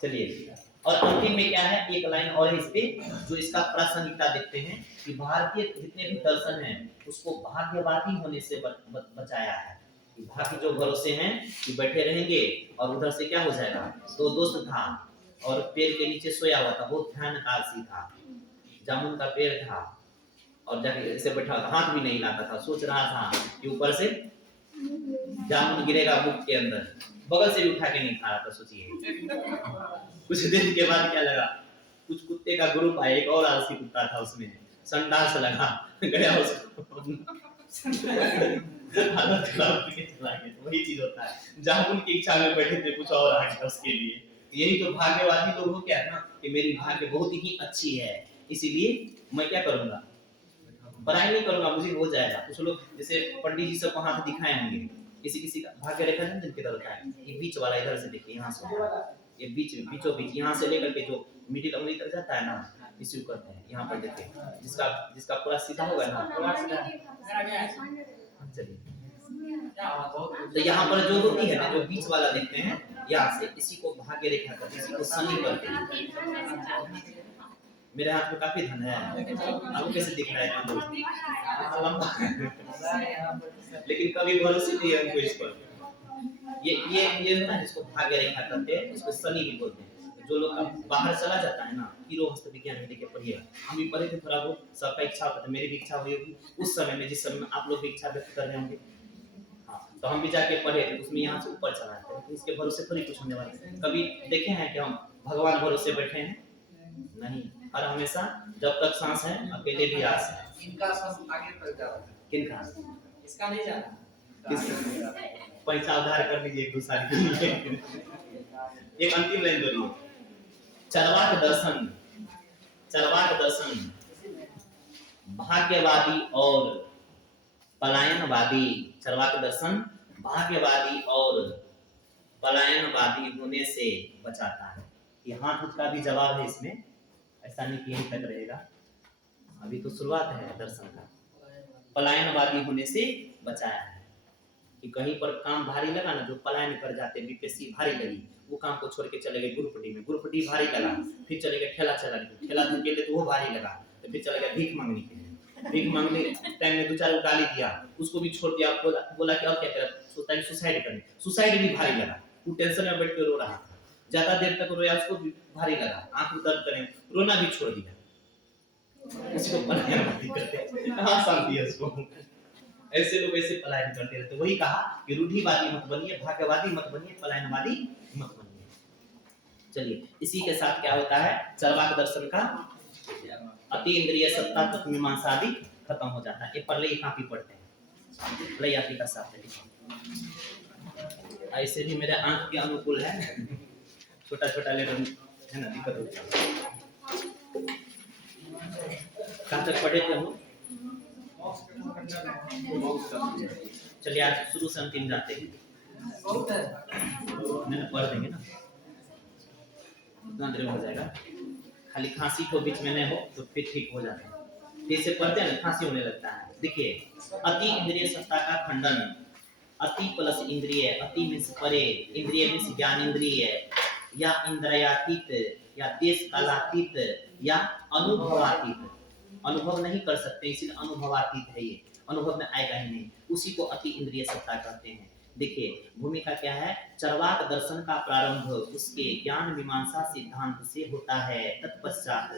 चलिए, और अंतिम में क्या है, एक लाइन और है इस पे, जो इसका प्रासंगिकता देखते हैं कि भारतीय जितने भी दर्शन हैं उसको भाग्यवादी होने से बचाया है। कि भाग्य जो भरोसे हैं कि बैठे रहेंगे और उधर से क्या हो जाएगा। तो दोस्त था और पेड़ के नीचे सोया हुआ था, बहुत भयानक था, जामुन का पेड़ था और जाके ऐसे बैठा था, हाथ भी नहीं लाता था, सोच रहा था कि ऊपर से जामुन गिरेगा मुख के अंदर, बगल से भी उठा के नहीं खा रहा था। सोचिए कुछ दिन के बाद क्या लगा, कुछ कुत्ते का ग्रुप आया, एक और आलसी कुत्ता था उसमें, संडास लगा गया उसको हालत खराब करके चला गया। वही चीज होता है, जामुन की इच्छा में बैठे थे, कुछ और आ गया उसके लिए। यही तो भाग्यवादी लोग हो क्या है ना, कि मेरी भाग्य बहुत ही अच्छी है, इसीलिए मैं क्या करूंगा, पढ़ाई नहीं करूंगा, मुझे हो जाएगा। कुछ लोग जैसे पंडित जी सबको हाथ दिखाए होंगे, किसी किसी का भाग्य रेखा नहीं जिनके तरफ है, ये बीच वाला इधर से देखिए, यहाँ से ये बीचों बीच यहाँ से लेकर के जो मिडिल उंगली तक जाता है ना, इसी को करते हैं। यहाँ पर देखिए, जिसका पूरा सीधा होगा ना, चलिए, तो यहाँ पर जो होती है ना, जो बीच वाला देखते हैं, यहाँ से इसी को भाग्य रेखा करते हैं, इसी को शनि करते हैं। मेरे हाथ में काफी धन है, आपको कैसे दिख रहा है लंबा लेकिन कभी भरोसे नहीं है हमको इस पर। ये होता है, इसको भाग्य रेखा करते हैं, इसको शनि भी बोलते हैं। जो लोग अब बाहर चला जाता है ना, हीरो हस्त विज्ञान में देखिए, पढ़िए, हम भी पढ़े थे थोड़ा बहुत, सबका इच्छा होता है, मेरी भी इच्छा हुई होगी उस समय में, जिस समय में आप लोग भी इच्छा व्यक्त कर रहे होंगे। हाँ, तो हम भी जाके पढ़े थे, उसमें यहाँ से ऊपर चला जाते हैं, इसके भरोसे थोड़ी कुछ होने वाला है। कभी देखे हैं कि हम भगवान भरोसे बैठे हैं? नहीं, और हमेशा जब तक सांस है अकेले भी आस है। इनका सांस आगे तक जा रहा है, किनका? इसका नहीं जा रहा, किसका? पैसा उधार कर लीजिए 2 साल के लिए। एक अंतिम लाइन बोलिए, चरवाक दर्शन, चरवाक दर्शन भाग्यवादी और पलायनवादी, चरवाक दर्शन भाग्यवादी और पलायनवादी होने से बचाता है। ये हाथ का भी जवाब है इसमें, ऐसा नहीं कि यहीं तक रहेगा, अभी तो शुरुआत है दर्शन का। पलायनवादी होने से बचाया है कि कहीं पर काम भारी लगा ना, जो पलायन कर जाते, बीपीएससी भारी लगी, वो काम को छोड़ के चले गए ग्रुप डी में, ग्रुप डी भारी लगा, फिर चले गए ठेला चलाने, ठेला के लिए तो वो भारी लगा, तो फिर चले गए भीख मांगने के लिए, भीख मांगने टाइम में 2-4 गाली दिया, उसको भी छोड़ दिया, बोला कि अब क्या करें, सोचता है सुसाइड करने, सुसाइड भी भारी लगा, वो टेंशन में बैठ के रो रहा था, ज्यादा देर तक रोया, उसको भी भारी लगा, आंख में दर्द करने, रोना भी छोड़ दिया, उसको पलायनवादी करते हैं। कहाँ शांति है उसको, ऐसे लोग ऐसे पलायन करते रहते। वही कहा कि रूढ़िवादी मत बनिए, भाग्यवादी मत बनिए, पलायनवादी मत बनिए। चलिए, इसी के साथ क्या होता है, चरवाक दर्शन का अति इंद्रिय सत्ता तक मीमांसा आदि खत्म हो जाता है। ये पहले ही काफी पढ़ते हैं, पहले यात्री का साथ ऐसे भी मेरे आंख के अनुकूल है, छोटा छोटा लेकर है ना, दिक्कत होती है। कहाँ तक पढ़े थे हम? चलिए, आज शुरू से अंतिम जाते हैं, मैंने पढ़ देंगे ना, इतना देर हो जाएगा, खाली खांसी को बीच में नहीं हो तो फिर ठीक हो जाता है। जैसे पढ़ते हैं ना, खांसी होने लगता है। देखिए, अति इंद्रिय सत्ता का खंडन, अति प्लस इंद्रिय, अति मीन्स परे, इंद्रिय मीन्स ज्ञान इंद्रिय, या इंद्रियातीत, या देश कालातीत, या अनुभवातीत। अनुभव नहीं कर सकते, इसलिए अनुभवातीत है, ये अनुभव में आएगा ही नहीं, उसी को अति इंद्रिय सत्ता कहते हैं। देखिए, भूमिका क्या है, चरवाक दर्शन का प्रारंभ उसके ज्ञान मीमांसा सिद्धांत से होता है। तत्पश्चात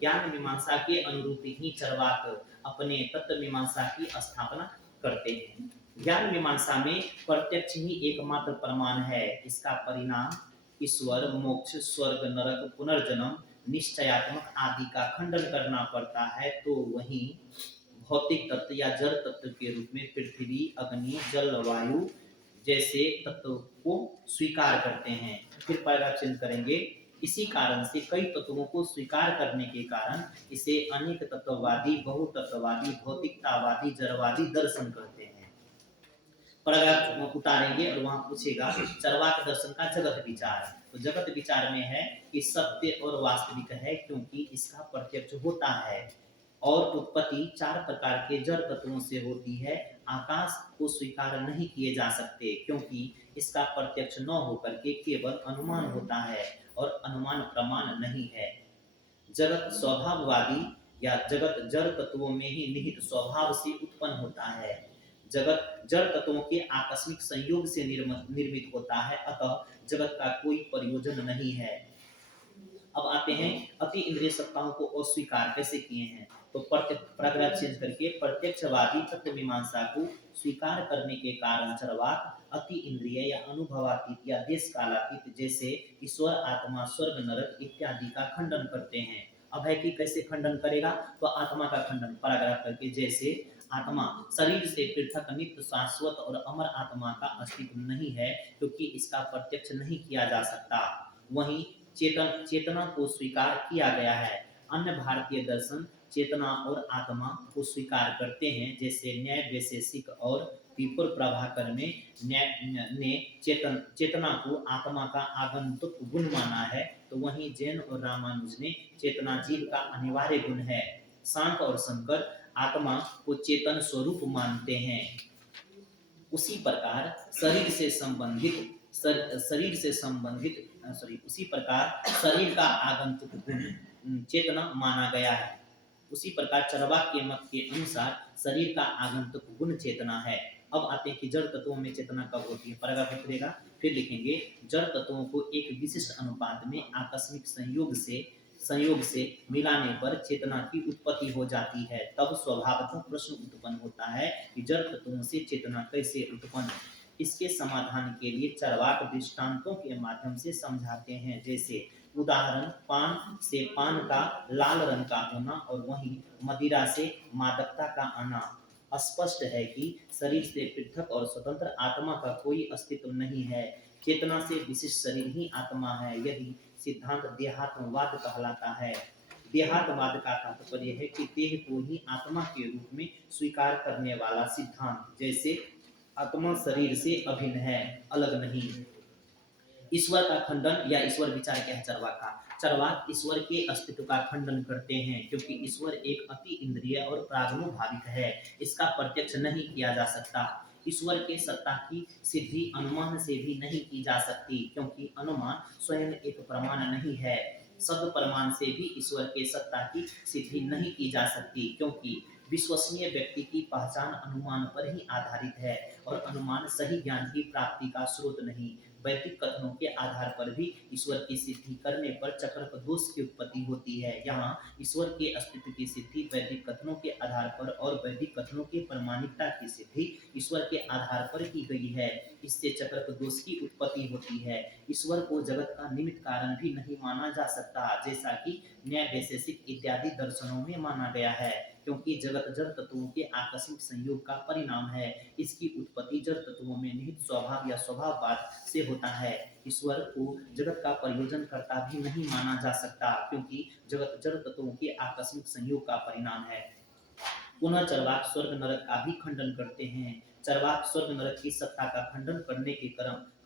ज्ञान मीमांसा के अनुरूप ही चरवाक अपने तत्व मीमांसा की स्थापना करते हैं। ज्ञान मीमांसा में प्रत्यक्ष ही एकमात्र प्रमाण है, इसका परिणाम ईश्वर, मोक्ष, स्वर्ग, नरक, पुनर्जन्म, निश्चयात्मक आदि का खंडन करना पड़ता है। तो वहीं भौतिक तत्व या जड़ तत्व के रूप में पृथ्वी, अग्नि, जल, वायु जैसे तत्व को स्वीकार करते हैं। फिर पैराग्राफ चेंज करेंगे, इसी कारण से कई तत्वों को स्वीकार करने के कारण इसे अनेक तत्ववादी, बहुतत्ववादी, भौतिकतावादी, जड़वादी दर्शन कहते हैं। पैराग्राफ उतारेंगे और वहां पूछेगा चरवाक दर्शन का जगत विचार। तो जगत विचार में है कि सत्य और वास्तविक है, क्योंकि इसका प्रत्यक्ष होता है। और उत्पत्ति 4 प्रकार के जड़ तत्वों से होती है। आकाश को स्वीकार नहीं किए जा सकते क्योंकि इसका प्रत्यक्ष न होकर के केवल अनुमान होता है और अनुमान प्रमाण नहीं है। जगत स्वभाववादी या जगत जड़ तत्वों में ही निहित स्वभाव से उत्पन्न होता है। जगत जड़ तत्वों के आकस्मिक संयोग से निर्मित होता है, अतः जगत का कोई प्रयोजन नहीं है। अब आते हैं अति इंद्रिय सत्ताओं को अस्वीकार कैसे किए हैं। तो पैराग्राफ चेंज करके प्रत्यक्षवादी तत्व मीमांसा को स्वीकार करने के कारण चरवाक अति इंद्रिय या अनुभवातीत या देश कालातीत जैसे ईश्वर, आत्मा, स्वर्ग, नरक इत्यादि का खंडन करते हैं। अब है कि कैसे खंडन करेगा, तो आत्मा का खंडन पैराग्राफ करके, जैसे आत्मा शरीर से पृथक नित्य शाश्वत और अमर आत्मा का अस्तित्व नहीं है क्योंकि इसका प्रत्यक्ष नहीं किया जा सकता। वहीं चेतना को स्वीकार किया गया है। अन्य भारतीय दर्शन चेतना और आत्मा को स्वीकार करते हैं, जैसे न्याय वैशेषिक और पीपुर प्रभाकर ने चेतना को आत्मा का आगंतुक गुण माना है, तो वहीं जैन और रामानुज ने चेतना जीव का अनिवार्य गुण है। शांत और शंकर आत्मा को चेतन स्वरूप मानते हैं। उसी प्रकार शरीर से शरीर का आगंतुक गुण चेतना माना गया है। उसी प्रकार चरवाक के मत के अनुसार शरीर का आगंतुक गुण चेतना है। अब आते हैं कि जड़ तत्वों में चेतना कब होती है। पैराग्राफ लिखेगा, फिर लिखेंगे जड़ तत्वों को एक विशिष्ट अनुपात में आकस्मिक संयोग से मिलाने पर चेतना की उत्पत्ति हो जाती है। तब स्वभावतः प्रश्न उत्पन्न होता है कि जड़ तत्वों से चेतना कैसे उत्पन्न। इसके समाधान के लिए चरवाक दृष्टांतों के माध्यम से समझाते हैं, जैसे उदाहरण पान से पान का लाल रंग का होना और वहीं मदिरा से मादकता का आना। स्पष्ट है कि शरीर से पृथक और स्वतंत्र आत्मा का कोई अस्तित्व नहीं है। चेतना से विशिष्ट शरीर ही आत्मा है। यही सिद्धांत देहात्मवाद कहलाता है। देहात्मवाद का तात्पर्य है कि देह को ही आत्मा के रूप में स्वीकार करने वाला सिद्धांत, जैसे आत्मा शरीर से अभिन्न है, अलग नहीं। ईश्वर का खंडन या ईश्वर विचार क्या है चरवाक का। चरवाक ईश्वर के अस्तित्व का खंडन करते हैं क्योंकि ईश्वर एक अति इंद्रिय और प्रागनुभाविक है। इसका प्रत्यक्ष नहीं किया जा सकता। ईश्वर के सत्ता की सिद्धि अनुमान से भी नहीं की जा सकती क्योंकि अनुमान स्वयं एक प्रमाण नहीं है। शब्द प्रमाण से भी ईश्वर के सत्ता की सिद्धि नहीं की जा सकती क्योंकि विश्वसनीय व्यक्ति की पहचान अनुमान पर ही आधारित है और अनुमान सही ज्ञान की प्राप्ति का स्रोत नहीं। वैदिक कथनों के आधार पर भी ईश्वर की सिद्धि करने पर चक्रक दोष की उत्पत्ति होती है। यहाँ ईश्वर के अस्तित्व की सिद्धि वैदिक कथनों के आधार पर और वैदिक कथनों की प्रमाणिकता की सिद्धि ईश्वर के आधार पर की गई है। इससे चक्रक दोष की उत्पत्ति होती है। ईश्वर को जगत का निमित्त कारण भी नहीं माना जा सकता, जैसा कि न्याय वैशेषिक इत्यादि दर्शनों में माना गया है, क्योंकि जगत जड़ तत्वों के आकस्मिक संयोग का परिणाम है। इसकी उत्पत्ति जड़ तत्वों में निहित स्वभाव या स्वभाववाद से होता है। ईश्वर को जगत का प्रयोजन करता भी नहीं माना जा सकता क्योंकि जगत जड़ तत्वों के आकस्मिक संयोग का परिणाम है। पुनः चरवाक स्वर्ग नरक का भी खंडन करते हैं। चरवाक स्वर्ग नरक की सत्ता का खंडन करने के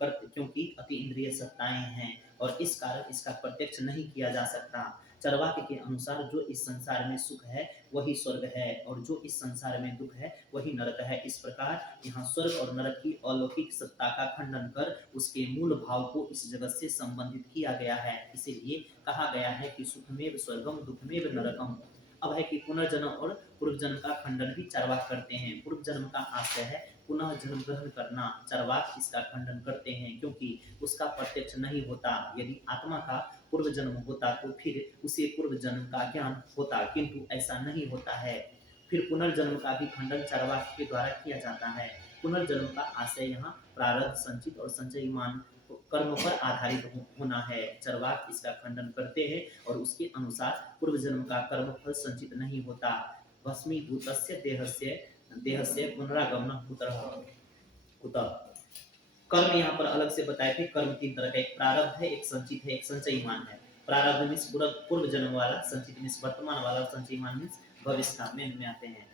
क्योंकि अति इंद्रिय सत्ताएं हैं और इस कारण इसका प्रत्यक्ष नहीं किया जा सकता। चरवाक के अनुसार जो इस संसार में सुख है वही स्वर्ग है और जो इस संसार में दुख है वही नरक है। इस प्रकार यहाँ स्वर्ग और नरक की अलौकिक सत्ता का खंडन कर उसके मूल भाव को इस जगत से संबंधित किया गया है। इसीलिए कहा गया है कि सुखमेव स्वर्गम दुखमेव नरकम। अब है कि पुनर्जन्म और पूर्व जन्म का खंडन भी चरवाक करते हैं। पूर्व जन्म का आशय है पुनः जन्म ग्रहण करना। चरवाक इसका खंडन करते हैं क्योंकि उसका प्रत्यक्ष नहीं होता। यदि आत्मा का पूर्व जन्म होता तो फिर उसे पूर्व जन्म का ज्ञान होता, किंतु ऐसा नहीं होता है। फिर पुनर्जन्म का भी खंडन चरवाक के द्वारा किया जाता है। पुनर्जन्म का आशय यहाँ प्रारब्ध, संचित और संचयमान कर्म पर आधारित होना है। चरवाक इसका खंडन करते हैं और उसके अनुसार पूर्व जन्म का कर्म फल संचित नहीं होता। भस्मीभूतस्य देहस्य पुनरागमनः कुतः। कर्म यहाँ पर अलग से बताए थे। कर्म 3 तरह का, एक प्रारब्ध है, एक संचित है, एक संचयमान है। प्रारब्ध मीन्स पूर्व जन्म वाला, संचित मीन्स वर्तमान वाला, संचयमान मीन्स भविष्य का। में आते हैं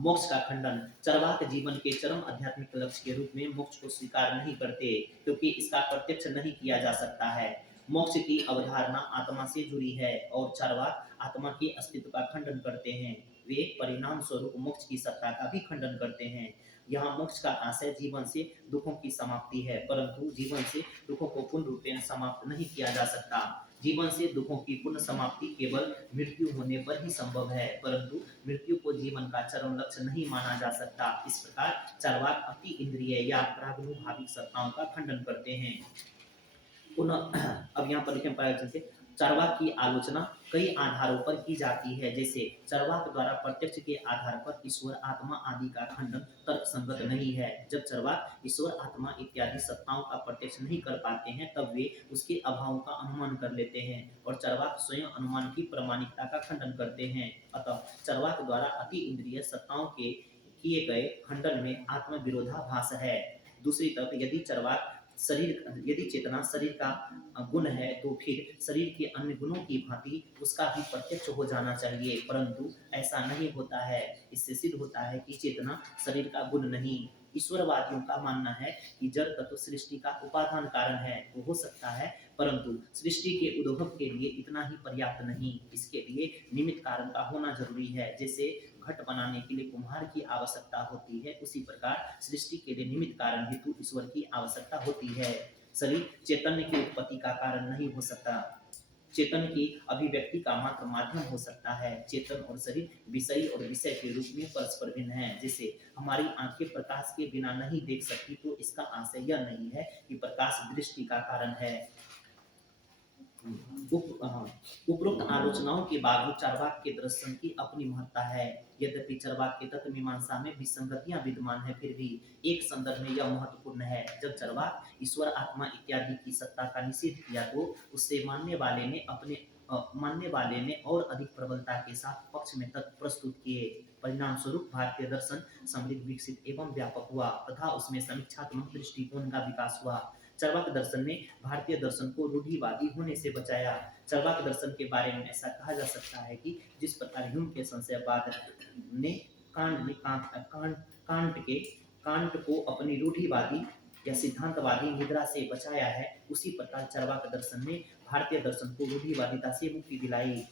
मोक्ष का खंडन। चरवाक जीवन के चरम आध्यात्मिक लक्ष्य के रूप में मोक्ष को स्वीकार नहीं करते क्योंकि इसका प्रत्यक्ष नहीं किया जा सकता है। मोक्ष की अवधारणा आत्मा से जुड़ी है और चरवाक आत्मा के अस्तित्व का खंडन करते हैं। वे परिणाम स्वरूप मोक्ष की सत्ता का भी खंडन करते हैं। यहाँ मोक्ष का आशय जीवन से दुखों की समाप्ति है, परंतु जीवन से दुखों को पूर्ण रूपेण समाप्त नहीं किया जा सकता। जीवन से दुखों की पूर्ण समाप्ति केवल मृत्यु होने पर ही संभव है, परंतु मृत्यु को जीवन का चरम लक्ष्य नहीं माना जा सकता। इस प्रकार चार्वाक अति इंद्रिय या प्रागनुभाविक सत्ताओं का खंडन करते हैं। पुनः अब यहाँ पर लिखें, चार्वाक की आलोचना कई आधारों पर की जाती है। जैसे चार्वाक द्वारा प्रत्यक्ष के आधार पर ईश्वर आत्मा आदि का खंडन तर्कसंगत नहीं है। जब चार्वाक ईश्वर आत्मा इत्यादि सत्ताओं का प्रत्यक्ष नहीं कर पाते हैं, तब वे उसके अभाव का अनुमान कर लेते हैं और चार्वाक स्वयं अनुमान की प्रामाणिकता का खंडन करते हैं। अतः चार्वाक द्वारा अति इंद्रिय सत्ताओं के किए गए खंडन में आत्म विरोधाभास है। दूसरी तरफ यदि चेतना शरीर का गुण है, तो फिर शरीर के अन्य गुणों की भांति उसका भी प्रत्यक्ष हो जाना चाहिए, परंतु ऐसा नहीं होता है। इससे सिद्ध होता है कि चेतना शरीर का गुण नहीं। ईश्वरवादियों का मानना है कि जड़ तत्व सृष्टि का उपादान कारण है, तो हो सकता है, परंतु सृष्टि के उद्भव के लिए इतना ही पर्याप्त नहीं। इसके लिए निमित्त कारण का होना जरूरी है। जैसे घट बनाने के लिए कुम्हार की आवश्यकता होती है, उसी प्रकार सृष्टि के लिए निमित्त कारण हेतु ईश्वर की आवश्यकता होती है। शरीर चैतन्य की उत्पत्ति का कारण नहीं हो सकता, चेतन की अभिव्यक्ति का मात्र माध्यम हो सकता है। चेतन और शरीर विषय और विषय के रूप में परस्पर भिन्न हैं। जैसे हमारी आंखें प्रकाश के बिना नहीं देख सकती, तो इसका आशय यह नहीं है कि प्रकाश दृष्टि का कारण है। उपरोक्त आलोचनाओं के बावजूद चार्वाक के दर्शन की अपनी महत्ता है। यद्यपि चार्वाक के तत्व मीमांसा में विसंगतियां विद्यमान है, फिर भी एक संदर्भ में यह महत्वपूर्ण है। जब चार्वाक ईश्वर आत्मा इत्यादि की सत्ता का निषेध किया, तो उससे मानने वाले ने और अधिक प्रबलता के साथ पक्ष में तत्व प्रस्तुत किए। परिणाम स्वरूप भारतीय दर्शन समृद्ध, विकसित एवं व्यापक हुआ तथा उसमें समीक्षात्मक दृष्टिकोण का विकास हुआ। चार्वाक दर्शन ने भारतीय दर्शन को रूढ़िवादी होने से बचाया। चार्वाक दर्शन के बारे में ऐसा कहा जा सकता है कि जिस प्रकार ह्यूम के संशयवाद ने कांट को अपनी रूढ़िवादी या सिद्धांतवादी निद्रा से बचाया है, उसी प्रकार चार्वाक दर्शन ने भारतीय दर्शन को रूढ़िवादिता से मुक्ति दिलाई।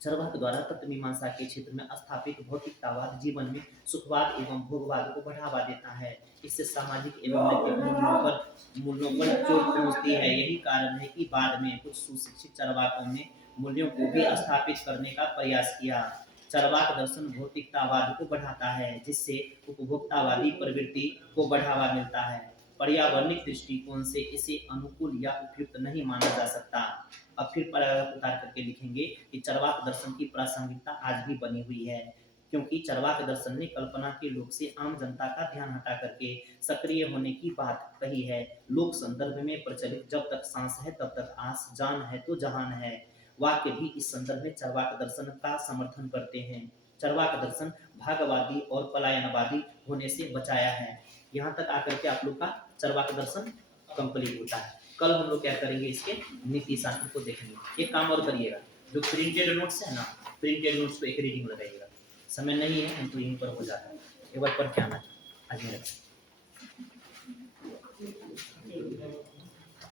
चार्वाक द्वारा तत्व मीमांसा के क्षेत्र में स्थापित भौतिकतावाद जीवन में सुखवाद एवं भोगवाद को बढ़ावा देता है। इससे सामाजिक एवं नैतिक मूल्यों पर चोट पहुंचती है। यही कारण है कि बाद में कुछ सुशिक्षित चार्वाकों ने मूल्यों को भी स्थापित करने का प्रयास किया। चार्वाक दर्शन भौतिकतावाद को बढ़ाता है, जिससे उपभोक्तावादी प्रवृत्ति को बढ़ावा मिलता है। पर्यावरणिक दृष्टिकोण से इसे अनुकूल या उपयुक्त नहीं माना जा सकता। अब फिर पैराग्राफ उतार करके लिखेंगे कि चार्वाक दर्शन की प्रासंगिकता आज भी बनी हुई है, क्योंकि चार्वाक दर्शन ने कल्पना के लोक से आम जनता का ध्यान हटा करके सक्रिय होने की बात कही है। लोक संदर्भ में प्रचलित जब तक सांस है तब तक आस, जान है तो जहान है वाक्य भी इस संदर्भ में चार्वाक दर्शन का समर्थन करते हैं। चार्वाक दर्शन भागवादी और पलायनवादी होने से बचाया है। यहाँ तक आकर के आप लोग का चार्वाक दर्शन कंप्लीट होता है। कल हम लोग क्या करेंगे, इसके नीति शास्त्र को देखेंगे। एक काम और करिएगा, जो प्रिंटेड नोट्स है ना, प्रिंटेड नोट्स को एक रीडिंग लगाइएगा। समय नहीं है हम तो यहीं पर हो जाता है, एक बार पढ़ के आना आज मेरा।